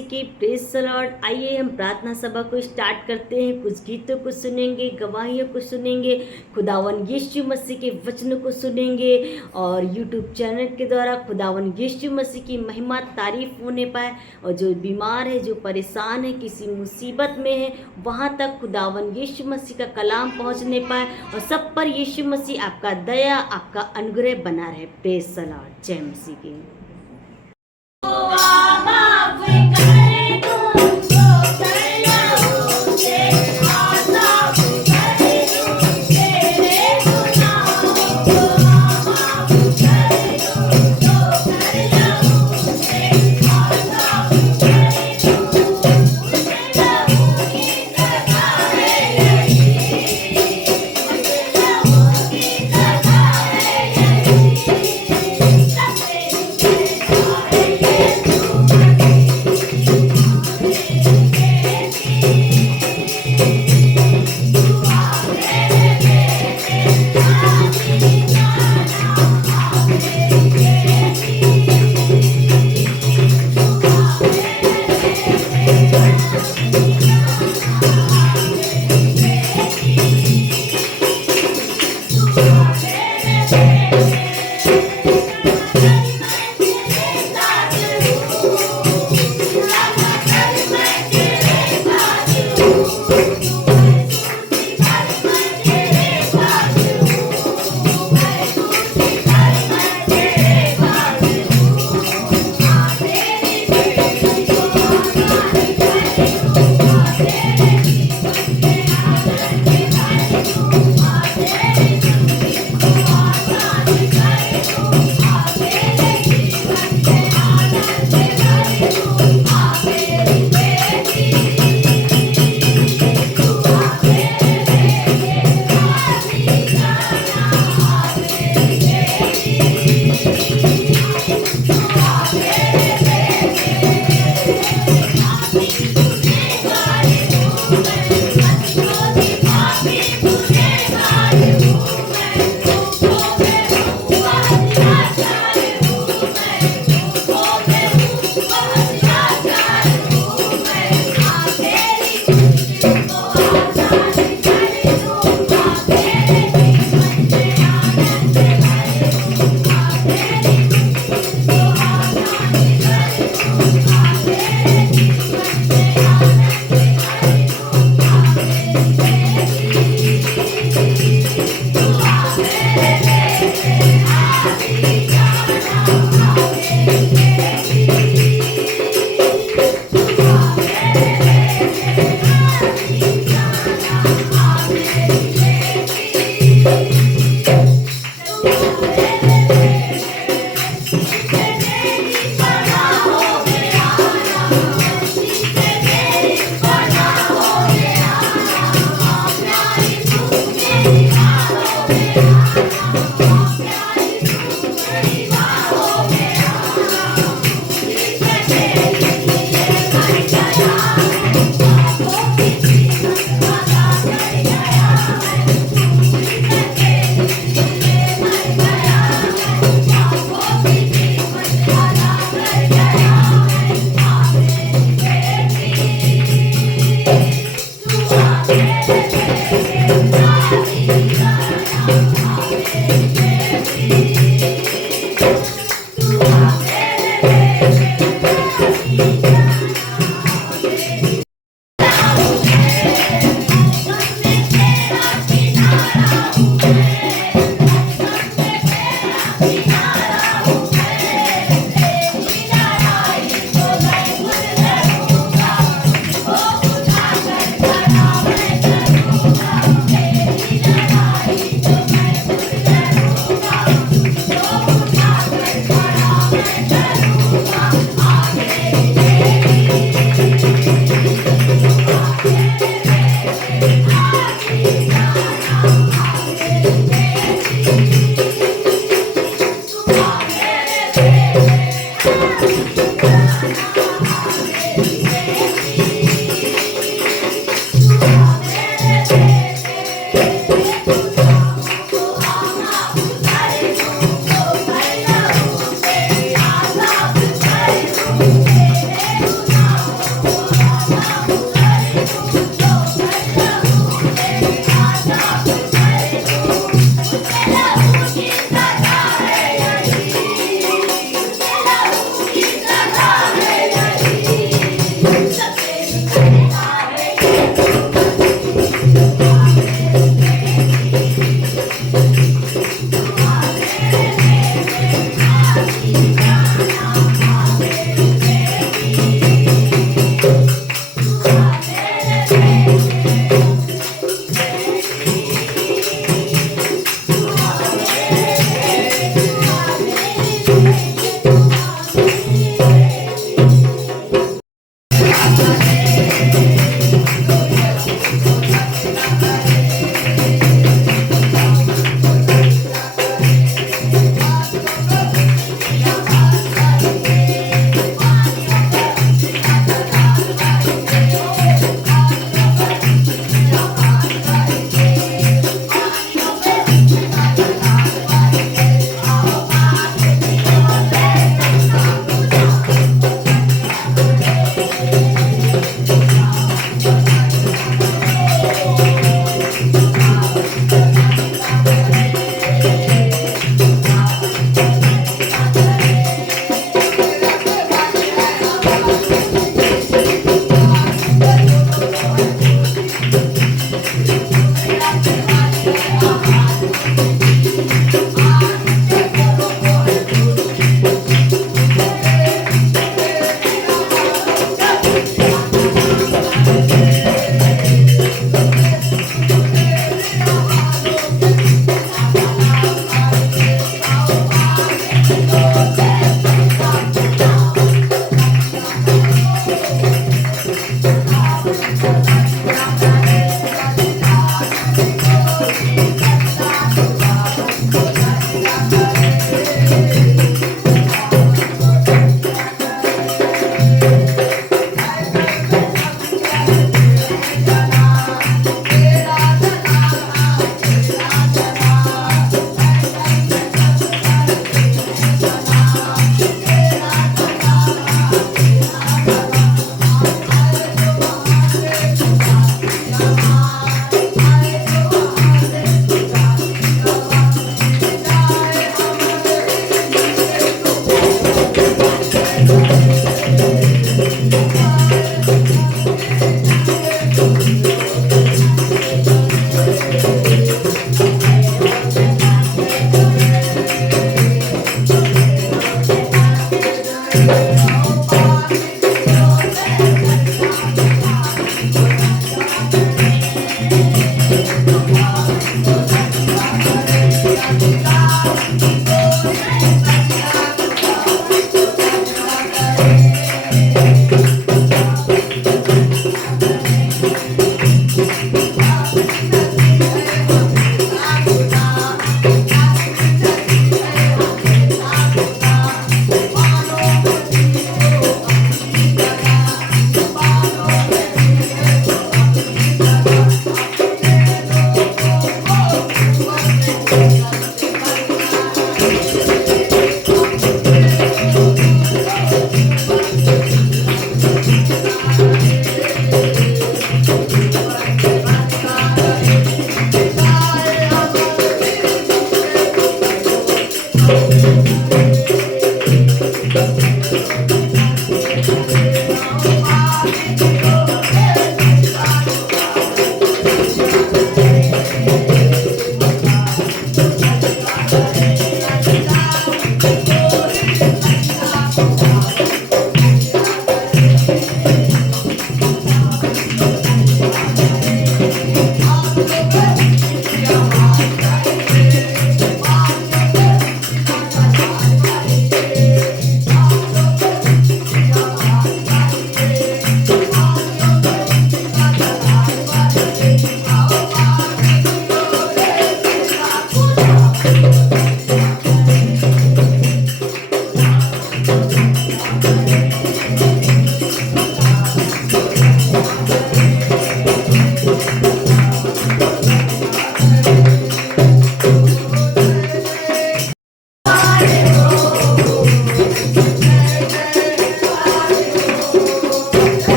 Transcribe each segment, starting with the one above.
मसीह की praise the Lord. आइए हम प्रार्थना सभा को स्टार्ट करते हैं। कुछ गीतों को सुनेंगे, गवाहियों को सुनेंगे, खुदावन यीशु मसीह के वचनों को सुनेंगे और यूट्यूब चैनल के द्वारा खुदावन यीशु मसीह की महिमा तारीफ होने पाए। और जो बीमार है, जो परेशान है, किसी मुसीबत में है, वहाँ तक खुदावन यीशु मसीह का कलाम पहुँचने पाए और सब पर यीशु मसीह आपका दया, आपका अनुग्रह बना रहे। Praise the Lord. जय मसीह की।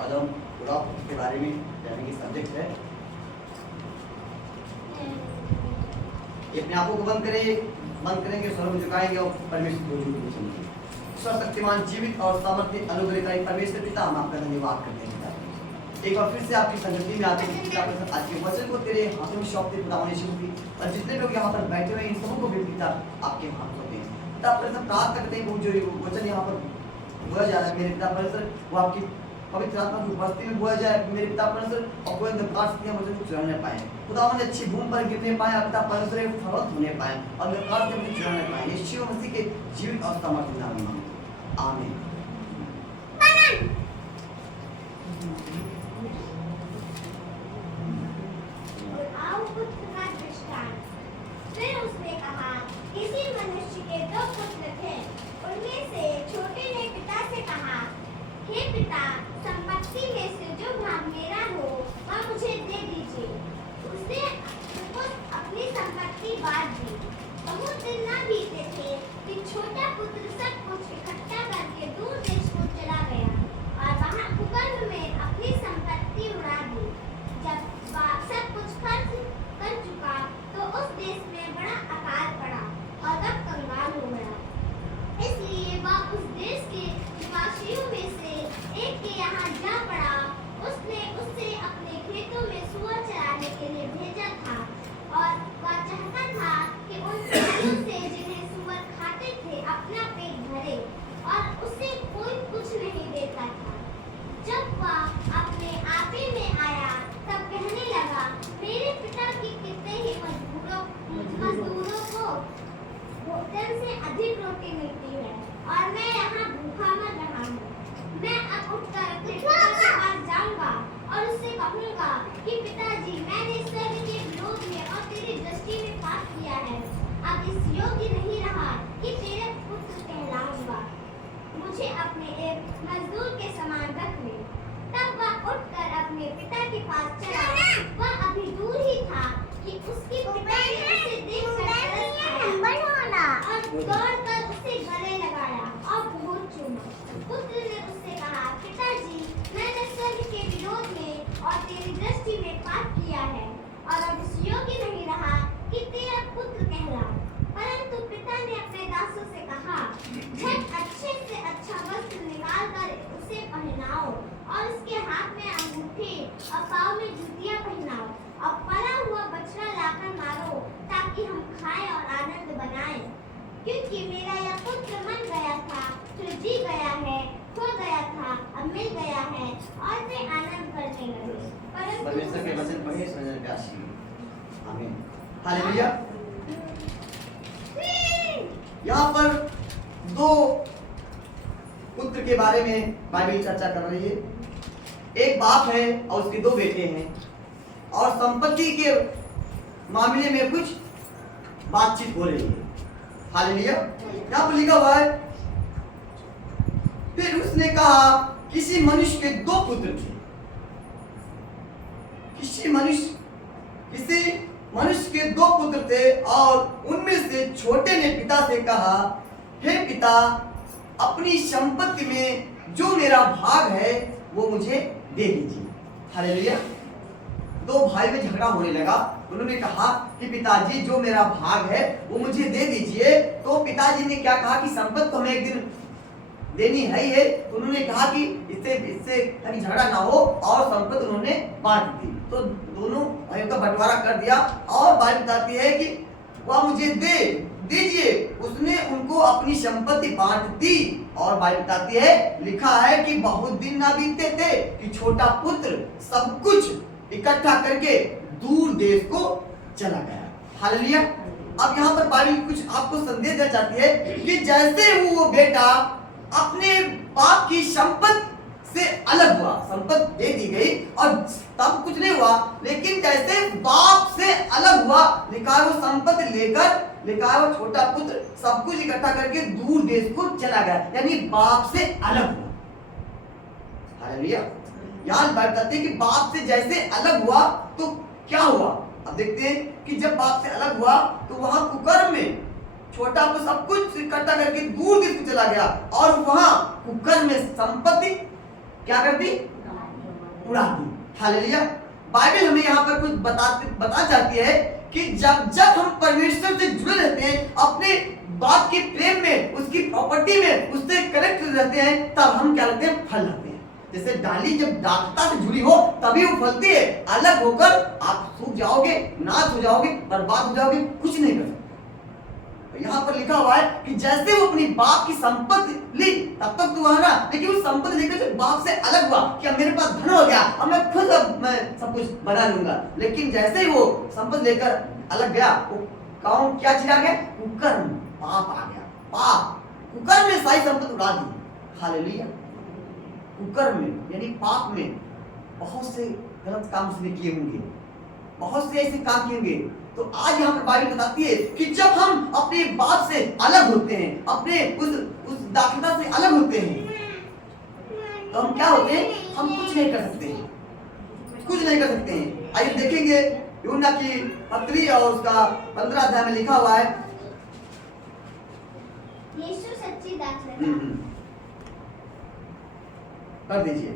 आज हम उड़ाव के बारे में यानी कि सब्जेक्ट है। ये अपने आंखों को बंद करेंगे, स्वरों को झुकाएंगे और परमेश्वर को समझेंगे। सर्वशक्तिमान जीवित और सामर्थ्य अनुग्रहकारी परमेश्वर पिता, हम आपका धन्यवाद करते हैं। एक बार फिर से आपकी संगति में आते हैं आज के वचन को तेरे हाथों में सौंपते पिता यीशु की, और जितने लोग यहाँ पर बैठे हुए इन सबको भी पिता आपके हाथों में पिता परमेश्वर प्रार्थना करते हैं। वो जो वचन यहाँ पर बोला जा रहा है मेरे पिता परमेश्वर, वो आपकी पवित्र आत्मा की उपस्थिति में बोया जाए मेरे पिता परमेश्वर, और कोई अंधकार से मुझे कुछ चुराने पाए। खुदावन अच्छी भूमि पर गिरने पाए, पिता परमेश्वर फलवत होने पाए, अंधकार से मुझे चुराने पाए। यीशु मसीह के जीवित और समर्थ नाम में आमीन। फिर उसने कहा, किसी मनुष्य के 2 पुत्र थे। उनमें से छोटे ने पिता से कहा, हे पिता, संपत्ति में से जो भाग मेरा हो वह मुझे दे दीजिए। उसने उसको अपनी संपत्ति बांट दी। बहुत दिन न बीते थे कि छोटा पुत्र सब कुछ इकट्ठा करके दूर देश को चला गया और वहाँ कुकर्म में अपनी संपत्ति उड़ा दी। जब वह सब कुछ खर्च कर चुका तो उस देश में बड़ा अकाल पड़ा और वह कंगाल हो गया। इसलिए वह उस देश के निवासियों में से एक के यहाँ जा पड़ा। उसने उससे अपने खेतों में सूअर चराने के लिए भेजा था और वह चाहता था कि उन सूअरों से जिन्हें सूअर खाते थे अपना पेट भरे, और उसे कोई कुछ नहीं देता था। जब वह अपने आपे में आया तब कहने लगा, मेरे पिता के कितने ही मजदूरों को भोजन से अधिक रोटी मिलती है और मैं यहाँ भूखा मर रहा हूँ। मैं अब उठकर अपने पिता के पास जाऊंगा और उससे कहूँगा कि पिताजी, मैंने स्वर्ग के विरोध में और तेरी दृष्टि में पाप किया है। अब इस योग्य नहीं रहा कि तेरे पुत्र कहलाऊंगा। मुझे अपने एक मजदूर के समान रख ले। तब वह उठकर अपने पिता के पास चला। वह अभी दूर ही था कि उसके पिता ने उसे देखकर तरस खाया और दौड़कर उसे गले लगाया और बहुत चूमा। पुत्र ने उससे कहा, पिताजी, मैंने स्वर्ग के विरोध में और तेरी दृष्टि में पाप किया है और अब इस योग्य नहीं रहा कि तेरा पुत्र कहलाऊं। परंतु पिता ने अपने दासों से कहा, झट अच्छे से अच्छा वस्त्र निकाल कर उसे पहनाओ और उसके हाथ में अंगूठी और पाँव में जूतियां पहनाओ और पला हुआ बछड़ा लाकर मारो, ताकि हम खाएं और आनंद बनाएं। क्योंकि मेरा यह पुत्र मर गया था, फिर जी गया है, खो गया था, अब मिल गया है, और वे आनंद करने लगे। परमेश्वर के वचन पढ़िए, समझने का आशीर्वाद। आमीन। हालेलुया। यहाँ पर 2 पुत्र के बारे में बाइबल चर्चा कर रही है। एक बाप है और उसके 2 बेटे हैं, और संपत्ति के मामले में कुछ बातचीत हो रही है। हालेलुया। यहाँ पर लिखा हुआ है, फिर उसने कहा, किसी मनुष्य के 2 पुत्र थे। किसी मनुष्य के 2 पुत्र थे और उनमें से छोटे ने पिता से कहा, हे पिता, अपनी संपत्ति में जो मेरा भाग है वो मुझे दे दीजिए। हालेलुया। 2 भाई में झगड़ा होने लगा। उन्होंने कहा कि पिताजी, जो मेरा भाग है वो मुझे दे दीजिए। तो पिताजी ने क्या कहा कि संपत्ति तो हमें एक दिन देनी है ही है। तो उन्होंने कहा कि इससे ताकि झगड़ा ना हो, और संपत्ति उन्होंने बांट दी। तो दोनों भाइयों का बंटवारा कर दिया, और बाइबल बताती है कि वह मुझे दे दीजिए। उसने उनको अपनी संपत्ति बांट दी, और बाइबल बताती है, लिखा है कि बहुत दिन ना बीतते थे कि छोटा पुत्र सब कुछ इकट्ठा करके दूर देश को चला गया। हालेलुया। अब यहाँ पर बाइबल कुछ आपको संदेश देना चाहती है कि जैसे वो बेटा अपने बाप की संपत्ति से अलग हुआ, संपत्ति दे दी गई और तब कुछ नहीं हुआ, लेकिन जैसे बाप से अलग हुआ, लिखा है वो संपत्ति लेकर, लिखा है वो छोटा पुत्र सब कुछ इकट्ठा करके दूर देश को चला गया, यानी बाप से अलग हुआ। हालेलुया। यहाँ बात करते हैं कि बाप से जैसे अलग हुआ तो क्या हुआ। अब देखते हैं कि जब बाप से अलग हुआ तो वहां कुकर्म में छोटा को सब कुछ इकट्ठा करके दूर देश को चला गया, और वहां कुकर्म में संपत्ति क्या कर दी, उड़ा दी। हालेलुया। बाइबल हमें यहाँ पर कुछ बता चाहती है कि जब हम परमेश्वर से जुड़े रहते हैं, अपने बाप के प्रेम में, उसकी प्रॉपर्टी में उससे कनेक्ट रहते हैं, तब हम क्या लगते हैं, फल लगते हैं। जैसे डाली जब दाखलता से जुड़ी हो तभी वो फलती है। अलग होकर आप सूख जाओगे, नाश हो जाओगे, बर्बाद हो जाओगे, कुछ नहीं कर सकते। यहाँ पर लिखा हुआ है कि जैसे वो अपनी बाप की संपत्ति ली, तब तक तो हुआ ना, लेकिन वो संपत्ति लेकर जब बाप से अलग हुआ कि अब मेरे पास धन हो गया, अब मैं खुद अब मैं सब कुछ बना लूंगा, लेकिन जैसे ही वो संपत्ति लेकर अलग गया, वो कौन क्या चीज आ गया? कुकर्म, पाप आ गया। पाप, कुकर्म में सारी संपत्ति उड़ा दी। हालेलुया। कुकर्म में यानी पाप में बहुत से गलत काम उसने किए होंगे, बहुत से ऐसे काम किए होंगे। तो आज यहाँ पर बाइबल बताती है कि जब हम अपने बाप से अलग होते हैं, अपने उस दाखिलता से अलग होते हैं, तो हम क्या होते हैं? हम कुछ नहीं कर सकते हैं, कुछ नहीं कर सकते हैं। आइए देखेंगे यूहन्ना की पत्री और उसका 15 अध्याय में लिखा हुआ है। यीशु सच्ची दाखलता। कर दीजिए।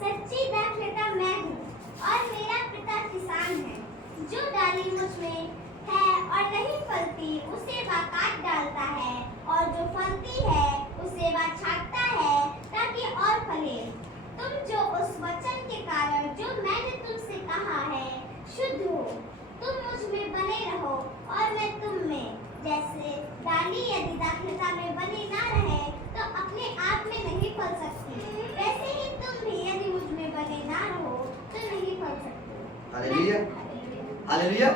सच्ची दाखलता मैं हूँ और मेरा पिता किसान है। जो डाली मुझ में है और नहीं फलती उसे वह काट डालता है, और जो फलती है उसे वह छांटता है ताकि और फले। तुम जो उस वचन के कारण जो मैंने तुमसे कहा है शुद्ध हो। तुम मुझ में बने रहो और मैं तुम में। जैसे डाली यदि दाखलता में बनी ना रहे तो अपने आप में नहीं फल सकती, वैसे ही तुम भी यदि मुझ में बने ना रहो तो नहीं फल सकते। Hallelujah, hallelujah.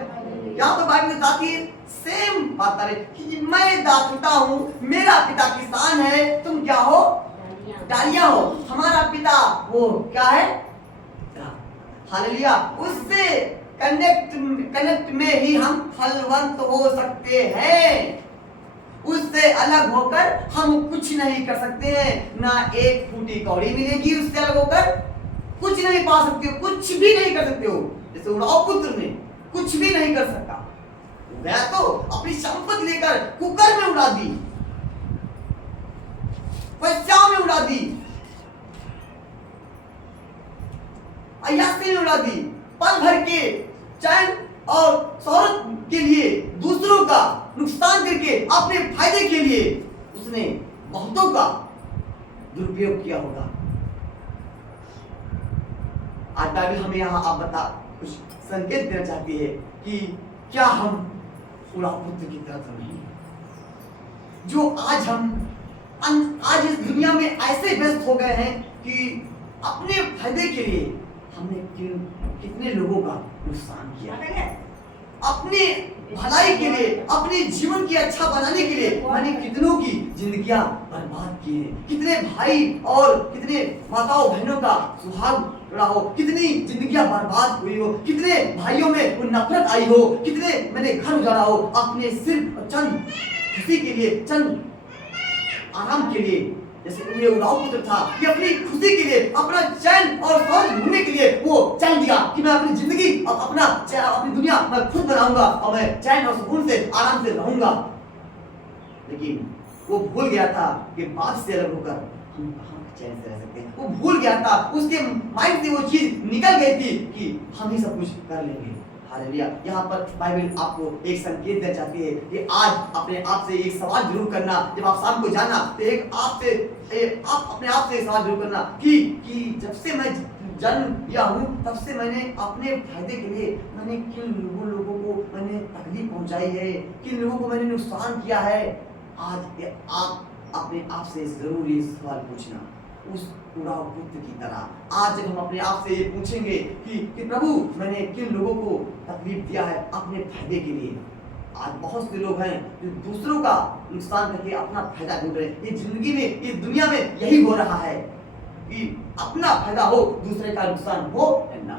यहाँ पर बाइबल बताती है सेम बात है कि मैं दाखलता हूँ, मेरा पिता किसान है, तुम क्या हो? डालियां हो। हमारा पिता वो क्या है? हालेलुया। उससे कनेक्ट में ही हम फलवंत हो सकते हैं। उससे अलग होकर हम कुछ नहीं कर सकते हैं। ना एक फूटी कौड़ी मिलेगी उससे अलग होकर, कुछ नहीं पा सकते हो, कुछ भी नहीं कर सकते हो। जैसे उड़ाऊ पुत्र ने कुछ भी नहीं कर सकता, गया तो अपनी संपत्ति लेकर कुकर में उड़ा दी, पश्चात में उड़ा दी, अय्यासी में उड़ा दी। पल भर के चैन और शोहरत के लिए दूसरों का नुकसान करके अपने फायदे के लिए उसने बहुतों का दुरुपयोग किया होगा। आज बाइबल हमें यहाँ आप बता कुछ संकेत देना चाहती है कि क्या हम उड़ाऊ पुत्र की तरह तो नहीं, जो आज इस दुनिया में ऐसे व्यस्त हो गए हैं कि अपने फायदे के लिए हमने कितने लोगों का नुकसान किया, अपने भलाई के लिए, अपने जीवन की अच्छा बनाने के लिए मैंने कितनों की जिंदगियां बर्बाद की हैं। कितने भाई और कितने माताओं बहनों का सुहाग रहा हो, कितनी जिंदगियां बर्बाद हुई हो, कितने भाइयों में वो नफरत आई हो, कितने मैंने घर उजाड़ा हो अपने सिर्फ चंद खुशी के लिए, चंद आराम के लिए। जैसे ये उड़ाऊ पुत्र था, ये अपनी खुशी के लिए, अपना चैन और फौज ढूंढने के लिए वो चल दिया कि मैं अपनी जिंदगी अपनी दुनिया मैं खुद बनाऊंगा और मैं चैन और सुकून से आराम से रहूंगा। लेकिन वो भूल गया था कि बाप से अलग होकर हम कहाँ चैन से रह सकते हैं। वो भूल गया था, उसके माइंड से वो चीज निकल गई थी कि हम ही सब कुछ कर लेंगे। हालेलुया। यहाँ पर बाइबल आपको एक संकेत देना चाहती है कि आज अपने आप से एक सवाल जरूर करना, जब आप शाम को जाना तो आप अपने आप से सवाल जरूर करना कि जब से मैं जन्म लिया हूँ तब से मैंने अपने फायदे के लिए मैंने किन लोगों को मैंने तकलीफ पहुंचाई है, किन लोगों को मैंने नुकसान किया है। आज आप अपने आप से जरूर ये सवाल पूछना, उस उड़ाऊ पुत्र की तरह। आज जब हम अपने आप से ये पूछेंगे कि प्रभु मैंने किन लोगों को तकलीफ दिया है अपने फायदे के लिए। आज बहुत से लोग हैं जो दूसरों का नुकसान करके अपना फायदा ढूंढ रहे हैं। ये जिंदगी में, इस दुनिया में यही हो रहा है कि अपना फायदा हो, दूसरे का नुकसान हो ना।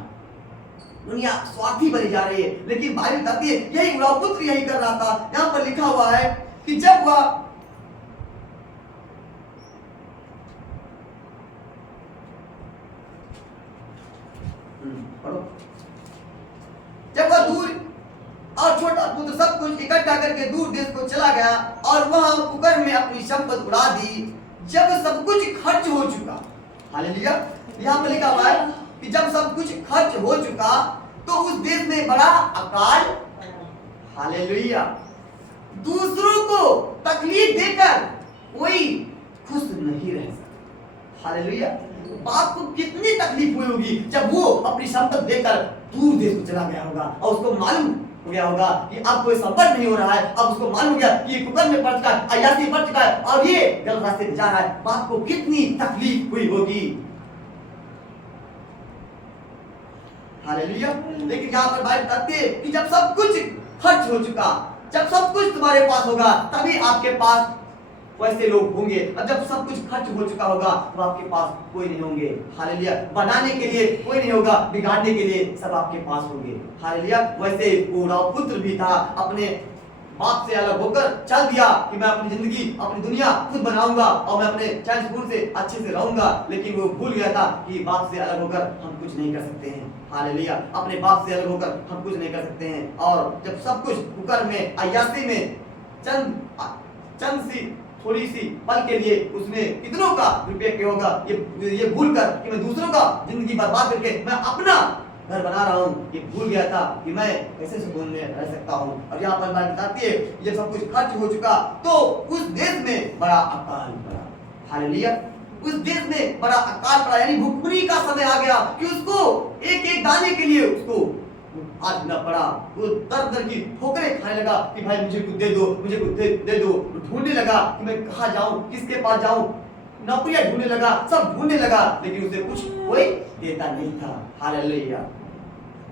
दुनिया स्वार्थी बनी जा रही है, लेकिन बाइबल बताती है यही उड़ाऊ पुत्र यही कर रहा था। यहाँ पर लिखा हुआ है कि जब वह दूर और छोटा पुत्र सब कुछ इकट्ठा करके दूर देश को चला गया और वहां कुकर में अपनी संपत्ति उड़ा दी। जब सब कुछ खर्च हो चुका, हालेलुया, यहाँ पर लिखा हुआ है कि जब सब कुछ खर्च हो चुका तो उस देश में बड़ा अकाल, हालेलुया। दूसरों को तकलीफ देकर कोई खुश नहीं रह सकता, हालेलुया। बाप को कितनी तकलीफ हुई होगी जब वो अपनी संपत्ति देकर दूर देश को चला गया होगा और उसको मालूम हो गया होगा कि अब कोई संपर्क नहीं हो रहा है, अब उसको मालूम हो गया कि ये कुकर्म में पड़ चुका है, अय्यासी पड़ चुका है और ये गलत रास्ते पे जा रहा है। बाप को कितनी तकलीफ हुई होगी। हालेलुया। लेकिन यहाँ पर बाइबल बताती है कि जब सब कुछ खर्च हो चुका, जब सब कुछ तुम्हारे पास होगा, तभी आपके पास वैसे लोग होंगे। और जब सब कुछ खर्च हो चुका होगा तो आपके पास कोई नहीं होंगे। हालेलुया। बनाने के लिए कोई नहीं होगा, बिगाड़ने के लिए सब आपके पास होंगे। हालेलुया। वैसे वो राव पुत्र भी था, अपने बाप से अलग होकर चल दिया कि मैं अपनी जिंदगी, अपनी दुनिया खुद बनाऊंगा और मैं अपने चैन सुकून से अच्छे से रहूंगा। लेकिन वो भूल गया था कि बाप से अलग होकर हम कुछ नहीं कर सकते हैं। हालेलुया। अपने बाप से अलग होकर हम कुछ नहीं कर सकते हैं। और जब सब कुछ कुकर में, अय्यासी में, चंद सी थोड़ी सी पल के लिए उसने कितनों का रुपये के होगा ये भूलकर कि मैं दूसरों का जिंदगी बर्बाद करके मैं अपना घर बना रहा हूँ, ये भूल गया था कि मैं कैसे सुकून में रह सकता हूँ। और यहाँ पर बात बताती है जब सब कुछ खर्च हो चुका तो उस देश में बड़ा अकाल पड़ा। हालेलुया। उस देश में बड़ा अकाल पड़ा, यानी भुखमरी का समय आ गया कि उसको एक एक दाने के लिए उसको आज न पड़ा। वो दर दर की ठोकरें खाने लगा कि भाई मुझे कुछ दे दो, मुझे कुछ दे दो। ढूंढने लगा कि मैं कहाँ जाऊं, किसके पास जाऊं, नौकरियां ढूंढने लगा, सब ढूंढने लगा, लेकिन उसे कुछ कोई देता नहीं था। हालेलुया।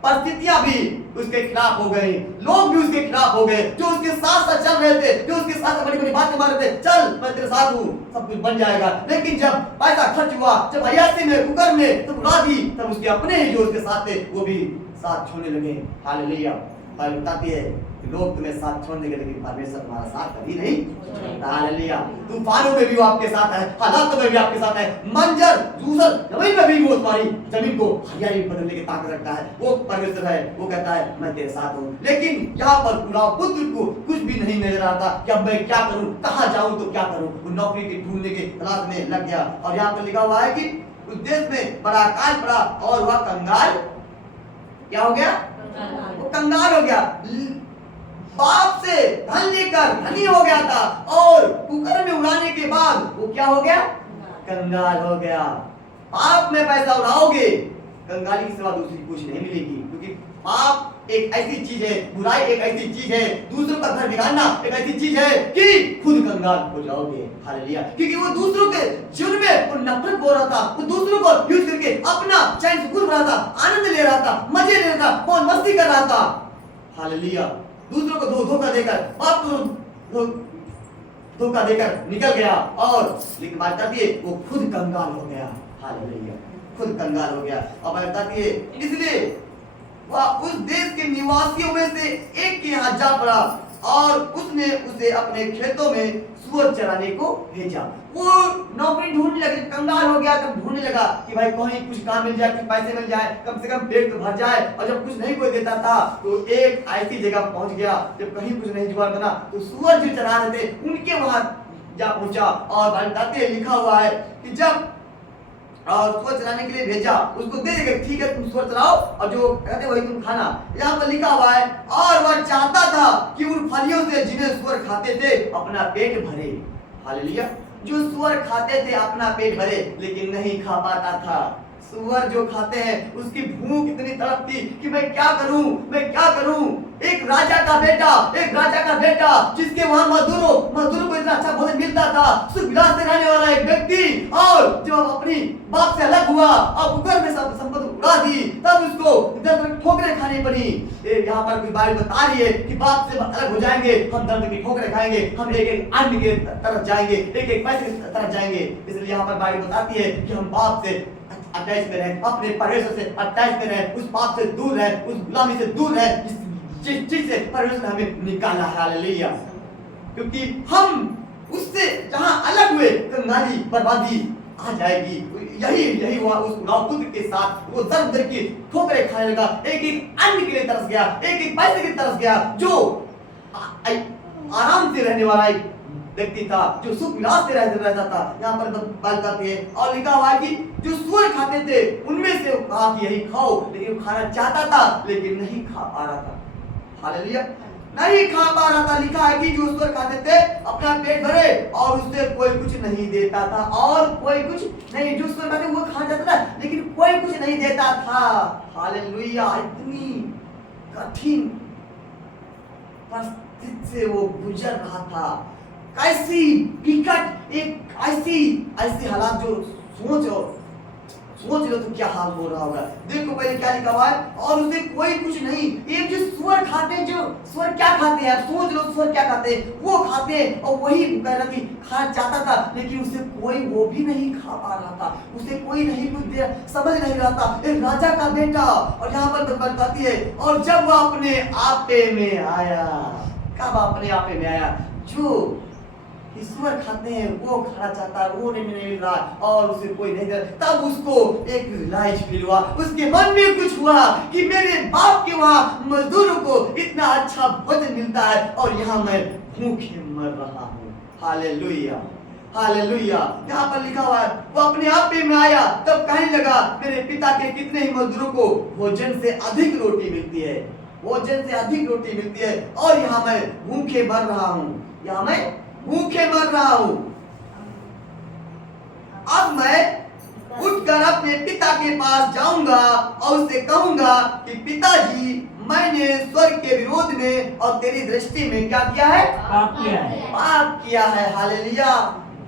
परिस्थितियां भी उसके खिलाफ हो गई, लोग भी उसके खिलाफ हो गए, जो उसके साथ साथ चल रहे थे, जो उसके साथ बड़ी बड़ी बातें मार रहे थे, चल मैं तेरे साथ हूँ, सब कुछ बन जाएगा। लेकिन जब पैसा खर्च हुआ, जब अय्यासी में, कुकर में, तब राजी, तब उसके अपने ही जो उसके साथ थे वो भी साथ छोड़ने लगे। हालेलुया। बाइबल बताती है लोग तुम्हें साथ छोड़ देंगे लेकिन परमेश्वर तुम्हारा साथ कभी नहीं छोड़ता। हालेलुया। तूफानों में भी वो आपके साथ है, हालातों में भी आपके साथ है, मंजर दूसर जमीन में भी वो तुम्हारी जमीन को हरियाली बदलने की ताकत रखता है। वो परमेश्वर है, वो कहता है मैं तेरे साथ हूँ। लेकिन यहाँ पर पूरा पुत्र को कुछ भी नहीं नजर आता कि अब मैं क्या करूँ, कहाँ जाऊँ तो क्या करूँ। वो नौकरी के ढूंढने के तलाश में लग गया। और यहाँ पर लिखा हुआ है कि उस देश में बड़ा अकाल पड़ा और वह कंगाल क्या हो गया, वो कंगाल हो गया। बाप से धन लेकर धनी हो गया था और कुकर में उड़ाने के बाद वो क्या हो गया, कंगाल हो गया। पाप में पैसा उड़ाओगे, कंगाली की सिवा दूसरी कुछ नहीं मिलेगी। क्योंकि पाप एक ऐसी चीज है, बुराई एक ऐसी चीज है, दूसरों का घर बिगाड़ना एक ऐसी चीज है कि खुद कंगाल हो जाओगे। हालेलुया। क्योंकि वो दूसरों के जीवन में वो नफरत बोल रहा था, वो दूसरों को यूज करके अपना चैन सुकून बना था, आनंद ले रहा था, मजे ले रहा था, मौज मस्ती कर रहा था। हालेलुया। दूसरों को धोखा देकर, बाप को धोखा देकर निकल गया। और लेकिन बात करती है वो खुद कंगाल हो गया। हालेलुया। खुद कंगाल हो गया। और बात बताती है इसलिए वह उस देश के निवासियों में से एक के यहाँ जा पड़ा और उसने उसे अपने खेतों में सूअर चराने को भेजा। वो नौकरी ढूंढने लगे, कंगाल हो गया, तब ढूंढने लगा कि भाई कहीं कुछ काम मिल जाए, कुछ पैसे मिल जाए, कम से कम पेट तो भर जाए। और जब कुछ नहीं कोई देता था तो एक ऐसी जगह पहुंच गया जब कहीं कुछ नहीं जुगाड़ बना तो सूअर जो चरा रहे थे उनके वहां जा पहुंचा। और बताते लिखा हुआ है कि जब और सूअर चराने के लिए भेजा, उसको दे देगा ठीक है तुम सूअर चराओ और जो कहते वही तुम खाना। यहाँ पर लिखा हुआ है और वह चाहता था कि उन फलियों से जिन्हें सूअर खाते थे अपना पेट भरे। हालेलुया। जो सूअर खाते थे अपना पेट भरे, लेकिन नहीं खा पाता था। सूअर जो खाते हैं उसकी भूख इतनी तड़प थी कि मैं क्या करूं, मैं क्या करूं। एक राजा का बेटा जिसके वहां मजदूरों को इतना अच्छा भोजन मिलता था, सुख विलास से रहने वाला एक व्यक्ति, और जब अपनी बाप से अलग हुआ और कुकर में सब संपत्ति उड़ा दी, तब उसको इधर ठोकरें खानी पड़ी। यहाँ पर बाइबल बता रही है कि बाप से अलग हो जाएंगे, हम दर्द की ठोकरें खाएंगे, हम एक एक अन्न के तरफ जाएंगे, एक एक पैसे की तरफ जाएंगे। इसलिए यहाँ पर बाइबल बताती है कि हम बाप से अटैच में रहें, अपने परमेश्वर से अटैच में रहें, उस पाप से दूर रहें, उस गुलामी से दूर रहें जिस चीज से परमेश्वर हमें निकाला है। हालेलुया। क्योंकि हम उससे जहां अलग हुए कंगाली बर्बादी आ जाएगी। यही हुआ उस पुत्र के साथ। वो दर दर की ठोकरें खाने लगा, एक एक अन्न के लिए तरस गया, एक एक पैसे के लिए तरस गया। जो आराम से रहने वाला एक व्यक्ति था, जो सुख विलास से रहता था, यहाँ पर बात करती है और लिखा हुआ है कि जो सूअर खाते थे उनमें से कहा कि यही खाओ, लेकिन वो खाना चाहता था लेकिन नहीं खा पा रहा था। हालेलुया। नहीं खा पा रहा था। लिखा है कि जो सूअर खाते थे अपना पेट भरे और उससे कोई कुछ नहीं देता था, और कोई कुछ नहीं, जो सूअर खाते वो खा जाता था लेकिन कोई कुछ नहीं देता था। हालेलुया। इतनी कठिन परिस्थिति से वो गुजर रहा था। कैसी विकट एक ऐसी हालात जो सोच लो तो क्या हाल हो रहा होगा। देखो पहले क्या लिखा हुआ है, और उसे कोई कुछ नहीं। एक जो सुअर खाते हैं, जो सुअर क्या खाते हैं, आप सोच लो सुअर क्या खाते हैं, वो खाते हैं और वही कह रहा कि खा चाहता था, लेकिन उसे कोई वो भी नहीं खा पा रहा था, उसे कोई नहीं कुछ दे समझ नहीं रहा था। एक राजा का बेटा, और यहाँ पर बताती है, और जब वो अपने आपे में आया, कब अपने आपे में आया, जो ईश्वर खाते हैं वो खाना चाहता है, वो नहीं मिल रहा और उसे कोई नहीं दे रहा। तब उसको एक रियलाइज फील हुआ, उसके मन में कुछ हुआ कि मेरे बाप के वहां मजदूरों को इतना अच्छा भोजन मिलता है और यहाँ मैं भूखे मर रहा हूँ। Hallelujah, hallelujah. यहाँ पर लिखा हुआ है, वो अपने आप में आया, तब कहने लगा मेरे पिता के कितने ही मजदूरों को भोजन से अधिक रोटी मिलती है, भोजन से अधिक रोटी मिलती है, और यहाँ मैं भूखे मर रहा हूँ, यहाँ मैं भूखे मर रहा हूं। अब मैं उठकर अपने पिता के पास जाऊंगा और उससे कहूंगा कि पिताजी, मैंने स्वर्ग के विरोध में और तेरी दृष्टि में क्या किया है? पाप किया है। पाप किया है। हालेलुया,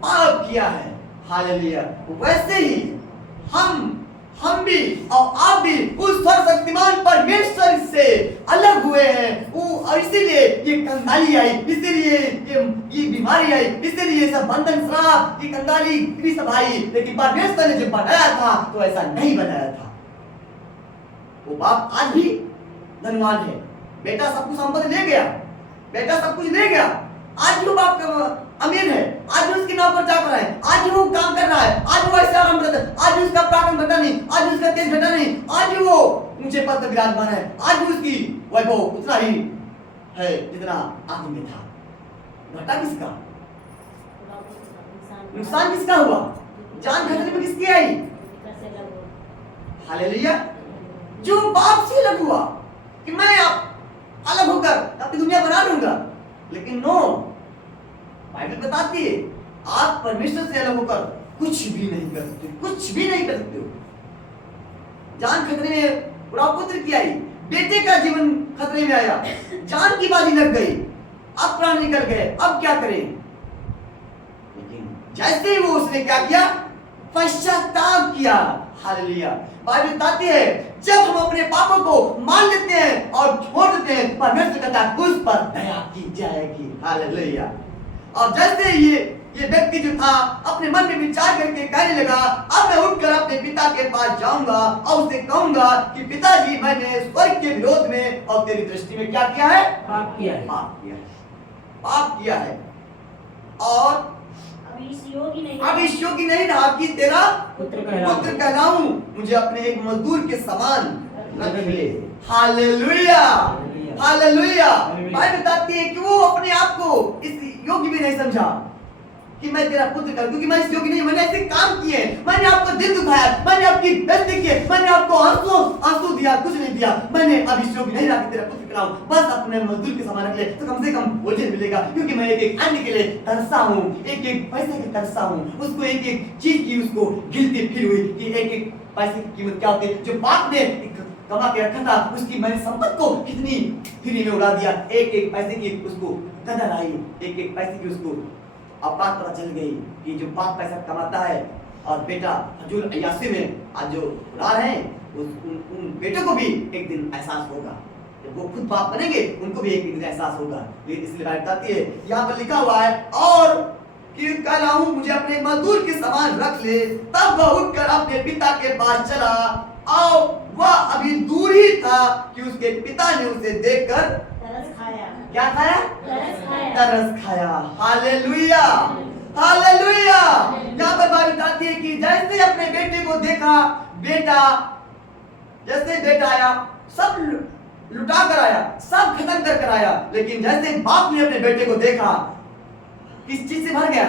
पाप किया है। हालेलुया। वैसे ही हम भी और आप भी उस सर्वशक्तिमान परमेश्वर से अलग हुए हैं। और इसीलिए ये कंगाली आई, इसीलिए ये बीमारी आई, इसीलिए सब बंधन, श्राप, ये कंगाली भी सब आई। लेकिन परमेश्वर ने जो बनाया था तो ऐसा नहीं बनाया था। वो बाप आज भी धनवान है। बेटा सब कुछ संपत्ति ले गया, बेटा सब कुछ ले गया, आज भी वो बाप अमीर है, आज भी उसके नाम पर चाकर है, आज भी वो काम कर रहा है, आज भी वो ऐसे आराम करता है, आज भी उसका पराक्रम घटा नहीं, आज भी उसका तेज घटा नहीं, आज भी वो ऊंचे पद पर विराजमान है, आज भी उसकी वैभव उतना ही है जितना आदि में था। घटा किसका? नुकसान किसका हुआ? जान खतरे में किसकी आई? हालेलुया। जो बाप से अलग हुआ कि मैं अलग होकर अपनी दुनिया बना लूंगा, लेकिन नो, बाइबल बताती है आप परमेश्वर से अलग होकर कुछ भी नहीं कर सकते, कुछ भी नहीं कर सकते हो। जान खतरे में पूरा पुत्र की आई, बेटे का जीवन खतरे में आया, जान की बाजी लग गई, अब प्राण निकल गए, अब क्या करें? लेकिन जैसे ही वो उसने क्या किया? पश्चाताप किया। हालेलुया। बाइबल बताती है जब हम अपने पापों को मान लेते हैं और छोड़ देते हैं, परमेश्वर कहता है उस पर दया की जाएगी। हालेलुया। और जैसे ये व्यक्ति जो था अपने मन में विचार करके कहने लगा, अब मैं उठकर अपने पिता के पास जाऊंगा और उसे कहूंगा कि पिताजी, मैंने स्वर्ग के विरोध में और तेरी दृष्टि में क्या किया है? पाप किया है। पाप किया है, पाप किया है, और अब इस योगी नहीं रहा कि तेरा पुत्र कहलाऊं, मुझे अपने एक मजदूर के समान रख ले। Hallelujah, hallelujah. बाइबल बताती है कि वो अपने आप को इस योग्य भी नहीं समझा कि मैं तेरा पुत्र कर, क्योंकि मैं इस योग्य नहीं, मैंने ऐसे काम किए, मैंने आपको दिल दुखाया, मैंने आपकी बेइज्जती की, मैंने आपको आंसू दिया, कुछ नहीं दिया, मैंने अब इस योग्य नहीं रहा कि तेरा पुत्र कराऊं, बस अपने मजदूर के समान रख ले तो कम से कम भोजन मिलेगा, क्योंकि मैं एक एक अन्न के लिए तरसा हूँ, एक एक पैसे के तरसा हूँ, उसको एक एक चीज की उसको गिनती फिर हुई कि एक एक पैसे की कीमत क्या होती है। जो बाप ने कमा के रखा था उसकी मैंने संपत्ति को कितनी फ्री में उड़ा दिया, एक एक पैसे की उसको कदर आई, एक एक पैसे की उसको अब बात पता चल गई कि जो बाप पैसा कमाता है और बेटा हजूर अय्याशी में आज जो उड़ा रहे हैं, उन बेटों को भी एक दिन एहसास होगा, जब वो खुद बाप बनेंगे उनको भी एक दिन एहसास होगा। लेकिन इसलिए बात बताती है, यहाँ पर लिखा हुआ है, और कि कहलाऊं मुझे अपने मजदूर के समान रख ले। तब वह उठकर अपने पिता के पास चला और वह अभी दूर ही था कि उसके पिता ने उसे देखकर तरस खाया। क्या खाया? तरस खाया। तरस खाया। Hallelujah, hallelujah. यहाँ पर बात बताती है कि जैसे अपने बेटे को देखा, बेटा जैसे बेटा आया सब लुटा कर आया, सब खत्म कर आया, लेकिन जैसे बाप ने अपने बेटे को देखा किस चीज से भर गया?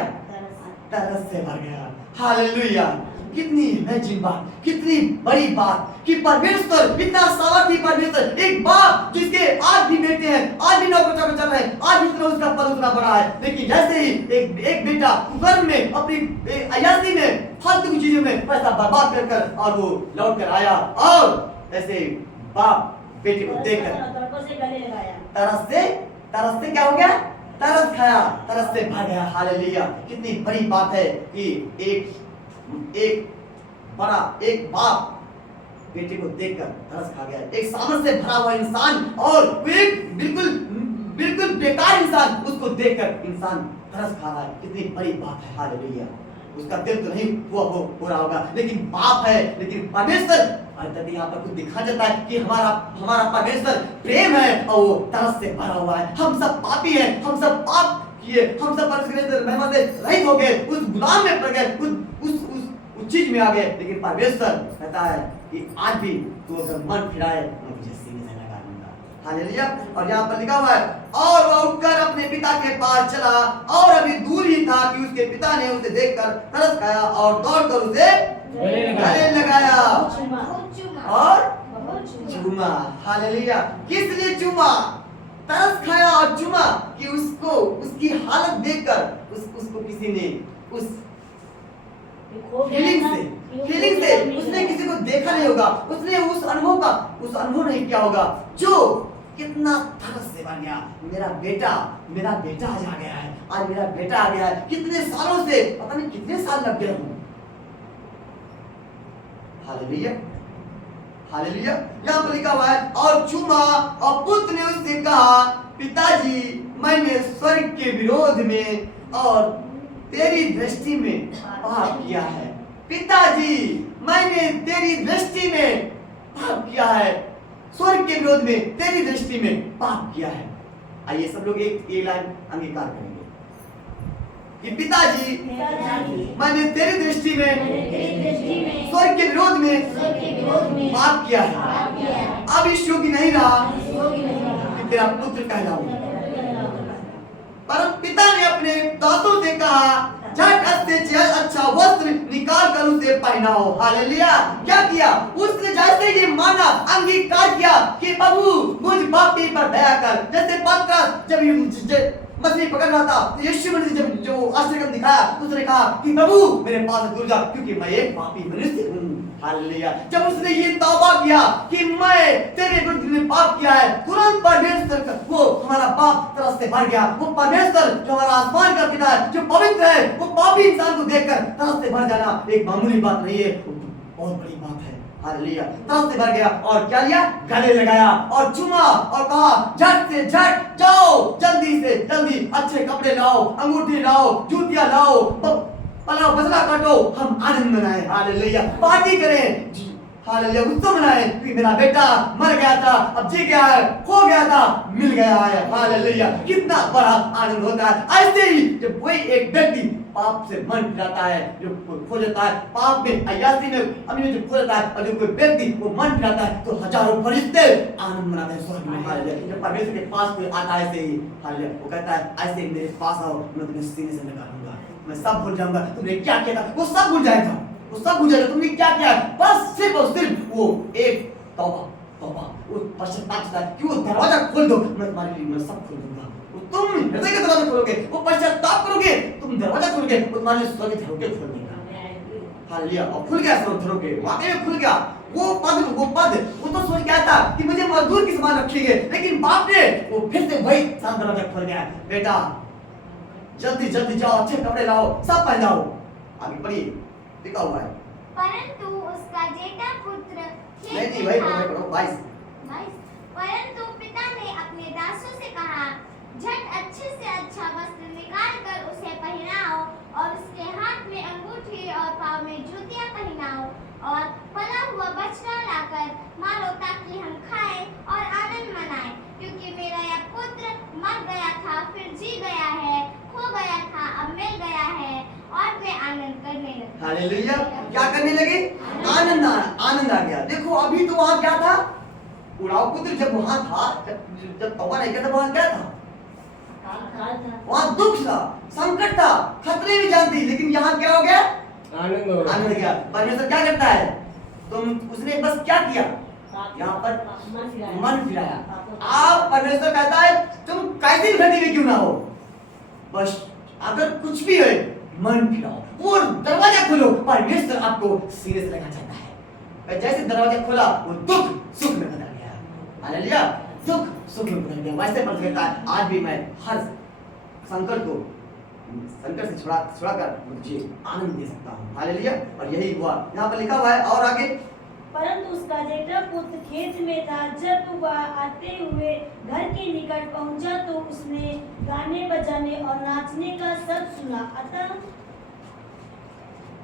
तरस से भर गया। हालेलुया। कितनी इमेजिन बात, कितनी बड़ी बात कि परमेश्वर इतना सामर्थी परमेश्वर, एक बाप जिसके आज भी बेटे हैं, आज भी नौकर चाकर चल रहे हैं, आज भी इतना उसका पद उतना बड़ा है, लेकिन जैसे ही एक बेटा कुकर्म में अपनी अय्याशी में फालतू की चीजों में पैसा बर्बाद कर और वो लौट कर आया, और ऐसे बाप बेटे को देखकर तरस से क्या हो गया? तरस खाया, तरस से भर गया। हालेलुया। कितनी बड़ी बात है कि एक बाप बेटे को देखकर तरस खा गया। एक सामर्थ से भरा हुआ इंसान और एक बिल्कुल बेकार इंसान, उसको देखकर इंसान तरस खा रहा है। कितनी बड़ी बात है। हालेलुया। उसका दिल तो नहीं हो रहा होगा, लेकिन बाप है, लेकिन परमेश्वर यहाँ पर कुछ दिखा जाता है कि हमारा परमेश्वर प्रेम है और वो तरस से भरा हुआ है। हम सब पापी हैं, हम सब पाप किए, हम सब परमेश्वर की महिमा से रहित हो गए, उस गुलाम में पड़ गए, उस चीज में आ गए। लेकिन परमेश्वर कहता है कि आज भी तू अगर मन फिराए मैं तुझे सीने से लगा लूंगा। हालेलुया। और यहाँ पर लिखा हुआ है और वह उठकर अपने पिता के पास चला और अभी दूर ही था कि उसके पिता ने उसे देखकर तरस खाया और दौड़कर उसे गले लगाया और चूमा। हालेलुया। किस लिए चूमा? तरस खाया और चूमा कि उसको उसकी हालत देखकर उसको किसी ने उस फीलिंग से उसने किसी को देखा नहीं होगा, उसने उस अनुभव नहीं किया होगा जो कितना तरस से बन गया। मेरा बेटा आज आ गया है, आज मेरा बेटा आ गया है। कितने सालों से, पता नहीं कितने साल लग गए हों। हालेलुया। हालेलुया। यहाँ पर लिखा हुआ है और चूमा और पुत्र ने उससे कहा पिताजी मैंने स्वर्ग के विरोध में और तेरी दृष्टि में पाप किया है। पिताजी मैंने तेरी दृष्टि में पाप किया है, स्वर्ग के विरोध में तेरी दृष्टि में पाप किया है। आइए सब लोग एक लाइन अंगीकार करेंगे कि पिताजी मैंने तेरी दृष्टि में स्वर्ग के विरोध में पाप किया है। अब इस योग्य नहीं रहा कि तेरा पुत्र कहलाऊं। पर पिता ने अपने दासों से कहा झट से अच्छा वस्त्र निकाल कर उसे पहनाओ। हालेलुया। क्या किया उसने? जैसे ये माना, अंगीकार किया कि प्रभु मुझ पापी पर दया कर। जैसे पतरस जब मछली पकड़ रहा था तो यीशु मसीह जब जो आश्चर्य दिखाया उसने कहा कि प्रभु मेरे पास दूर जा क्योंकि मैं एक पापी मनुष्य हूँ। हालेलुया। जब उसने ये तौबा किया कि मैं तेरे विरुद्ध में पाप किया है, तुरंत परमेश्वर वो हमारा पाप तरस से भर गया। वो परमेश्वर जो हमारा आसमान का पिता है, जो पवित्र है, वो पापी इंसान को देखकर तरस से भर जाना एक मामूली बात नहीं है, बहुत बड़ी बात है। हालेलुया। तरस से भर गया और क्या लिया? गले लगाया और चूमा और कहा झट से झट जाओ, जल्दी से जल्दी अच्छे कपड़े लाओ, अंगूठी लाओ, जूतियां लाओ, पलाव बसला काटो, हम आनंद मनाएं। हालेलुया। पार्टी करें। हालेलुया। उत्सव मनाएं कि मेरा बेटा मर गया था, अब जी गया है, खो गया था, मिल गया है। हालेलुया। कितना बड़ा आनंद होता है। ऐसे ही जब कोई एक व्यक्ति पाप से मन फिराता है, जो खो जाता है पाप में, अय्यासी में, अमीर जो खो जाता है, और जो कोई व्यक्ति वो मन फिराता है तो हजारों फरिश्ते आनंद मनाते हैं स्वर्ग में। हालेलुया। जब परमेश्वर के पास कोई आता है ऐसे ही, हालेलुया, वो कहता है ऐसे मेरे पास आओ, मैं तुम्हें सीने से लगा दूंगा, मैं सब भूल जाऊंगा तुमने क्या किया था। वो सब भूल जाएगा, वो सब भूल जाएगा तुमने क्या किया। बस सिर्फ और सिर्फ वो एक तौबा वो पश्चाताप है कि वो दरवाजा खोल दो, मैं तुम्हारे लिए मैं सब खोल दूंगा। तुम हृदय के दरवाजा खोलोगे, वो पश्चाताप करोगे, तुम दरवाजा खोलोगे, वो तुम्हारे लिए स्वर्ग के दरवाजे खोल देगा। हालेलुया। और खुल गया स्वर्ग दरवाजे, वाकई में खुल गया। वो पद वो तो सोच गया था कि मुझे मजदूर के समान रखेंगे, लेकिन बाप ने वो फिर से वही सारा दरवाजा खोल गया। बेटा जल्दी जल्दी जाओ, अच्छे कपड़े लाओ, सब पहनाओ। आगे पढ़िए, लिखा हुआ है परंतु उसका जेठा पुत्र नहीं भाई पढ़ो 22। परंतु पिता ने अपने दासों से कहा झट अच्छे से अच्छा वस्त्र निकाल कर उसे पहनाओ और उसके हाथ में अंगूठी और पाँव में जूतियां पहनाओ और पला हुआ बछड़ा लाकर मारो ताकि हम खाएं और आनंद मनाएं, क्योंकि मेरा यह पुत्र मर गया था फिर जी गया है, खो गया था अब मिल गया है। और वे आनंद करने लगे। हालेलुया। क्या करने लगे? आनंद आ गया। देखो अभी तो वहां क्या था? उड़ाऊ पुत्र जब वहां था, जब तौबा नहीं किया था, वहां क्या था? वहां दुख था, संकट था, खतरे भी जानती, लेकिन यहाँ क्या हो गया? आनंद गया। परमेश्वर क्या करता है? उसने बस क्या किया? यहाँ पर मन फिराया। आप परमेश्वर कहता है तुम कैसी भी घटी में क्यों ना हो, बस अगर कुछ भी है मन फिराओ, वो दरवाजा खोलो, परमेश्वर आपको सीने से लगा जाता है। जैसे दरवाजा खोला वो दुख सुख में बदल गया। हालेलुया। दुख सुख में बदल गया। वैसे बन सकता है आज भी मैं हर संकट से छुड़ाकर मुझे आनंद दे सकता हूँ। हालेलुया। और यही हुआ, यहाँ पर लिखा हुआ है। और आगे, परंतु उसका जेठा पुत्र खेत में था। जब वह आते हुए घर के निकट पहुंचा तो उसने गाने बजाने और नाचने का शब्द सुना। अतः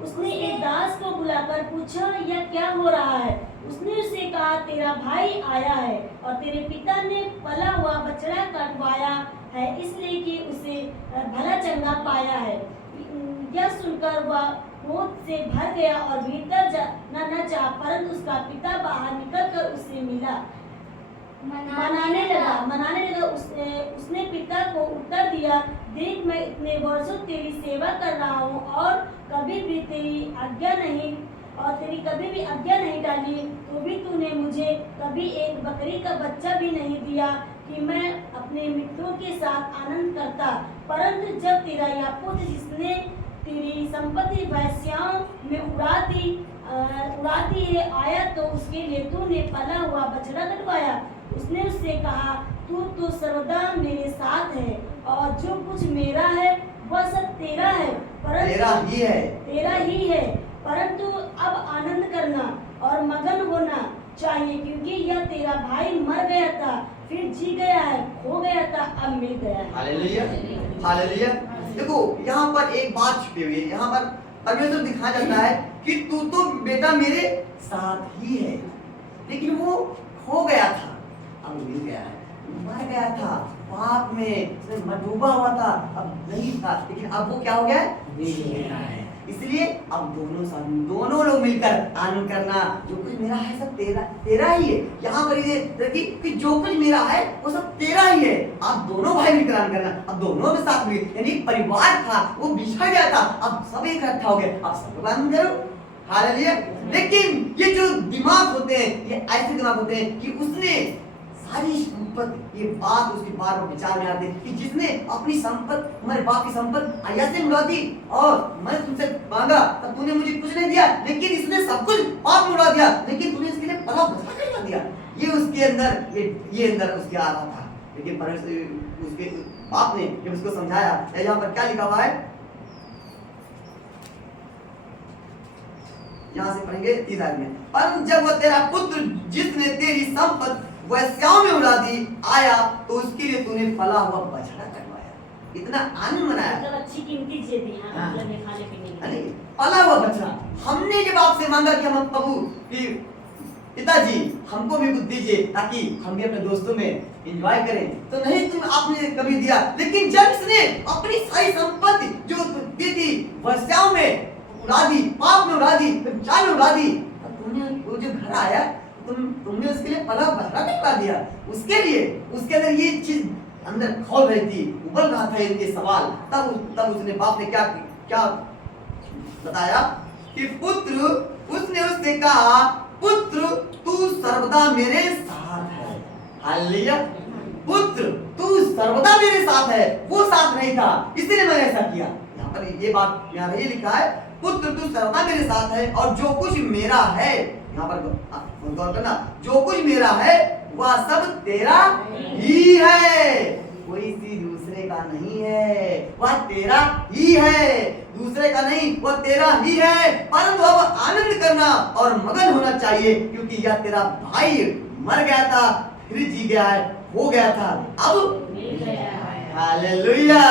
उसने एक दास को बुलाकर पूछा, यह क्या हो रहा है? उसने उसे कहा, तेरा भाई आया है और तेरे पिता ने पला हुआ बछड़ा कटवाया है, इसलिए कि उसे भला चंगा पाया है। यह सुनकर वह क्रोध से भर गया और भीतर जाना न चाहा, परंतु उसका पिता बाहर निकलकर उसे मिला, मनाने लगा। उसने पिता को उत्तर दिया, देख मैं इतने वर्षों तेरी सेवा कर रहा हूँ और कभी भी कभी भी आज्ञा नहीं डाली, तो भी तूने मुझे कभी एक बकरी का बच्चा भी नहीं दिया कि मैं अपने मित्रों के साथ आनंद करता। परंतु जब तेरा यह पुत्र जिसने तेरी संपत्ति वेश्याओं में उड़ा दी है आया, तो उसके लिए तूने पला हुआ बछड़ा कटवाया। उसने उससे कहा, तू तो सर्वदा मेरे साथ है और जो कुछ मेरा है वह सब तेरा है, तेरा ही है। परंतु अब आनंद करना और मगन होना चाहिए, क्योंकि यह तेरा भाई मर गया था, फिर जी गया है, खो गया था, अब मिल गया है। Hallelujah, hallelujah. देखो यहाँ पर एक बात छुपी हुई है। यहाँ पर परमेश्वर दिखाया जाता है कि तू तो बेटा मेरे साथ ही है, लेकिन वो खो गया था, अब मिल गया है। मर गया था पाप में, डूबा हुआ था, अब नहीं था, लेकिन अब वो क्या हो गया? मिल गया है। इसलिए अब दोनों लोग मिलकर आनंद करना। जो कुछ मेरा है सब तेरा ही है। यहाँ पर ये देखिए कि जो कुछ मेरा है वो सब तेरा ही है। आप दोनों भाई मिलकर आनंद करना। अब दोनों के साथ मिल, यानी परिवार था वो बिछड़ गया था, अब सब इकट्ठा हो गए, अब सब आनंद करो। हालेलुया। लेकिन ये जो दिमाग होते हैं, ये ऐसे दिमाग होते हैं कि उसने सारी संपत्ति, ये बात उसके बार बार विचार में आती है कि जिसने अपनी संपत्ति, हमारे बाप की संपत्ति अय्यासे उड़ा दी, और मैं तुमसे मांगा तब तूने मुझे कुछ नहीं दिया, लेकिन इसने सब कुछ पाप में उड़ा दिया, लेकिन तूने इसके लिए पला बचा कर दिया। ये उसके अंदर ये अंदर उसके आ रहा था। लेकिन परमेश्वर उसके बाप ने जब उसको समझाया, यहाँ पर क्या लिखा हुआ है, यहाँ से पढ़ेंगे 30 आयत में। पर जब वह तेरा पुत्र जिसने तेरी संपत्ति वेश्याओं में उड़ा दी आया, तो उसके लिए तूने पला हुआ बछड़ा कटवाया। इतना आनंद मनाया, मतलब अच्छी कीमती चीजें दी, हाँ, मतलब खाने पीने की। पला हुआ बछड़ा। हमने जब आपसे मांगा कि हम प्रभु कि पिताजी हमको भी कुछ दीजिए ताकि हम भी अपने दोस्तों में एंजॉय करें, तो नहीं तुम आपने कभी दिया। लेकिन जब इसने अपनी सारी संपत्ति जो दी थी वेश्याओं में उड़ा दी, पाप में उड़ा दी, व्यभिचार में उड़ा दी, तुमने वो जो घर आया तुमने उसके लिए पला बछड़ा कटवा दिया। उसके लिए उसके अंदर ये चीज अंदर खोल रही थी, उबल रहा था ये सवाल। तब उसने बाप ने क्या बताया कि पुत्र, उसने उससे कहा, पुत्र तू सर्वदा मेरे साथ है। हालेलुया। पुत्र तू सर्वदा मेरे साथ है, वो साथ नहीं था, इसलिए मैंने ऐसा किया। यहाँ पर ये बात यहाँ ये लिखा है, पुत्र तू सर्वदा मेरे साथ है और जो कुछ मेरा है, यहाँ पर गौर करना, जो कुछ मेरा है वह सब तेरा ही है, कोई सी दूसरे का नहीं है, वह तेरा ही है, दूसरे का नहीं, वह तेरा ही है। परंतु अब आनंद करना और मगन होना चाहिए, क्योंकि यह तेरा भाई मर गया था, फिर जी गया है, हो गया था, अब मिल गया है। हालेलुया।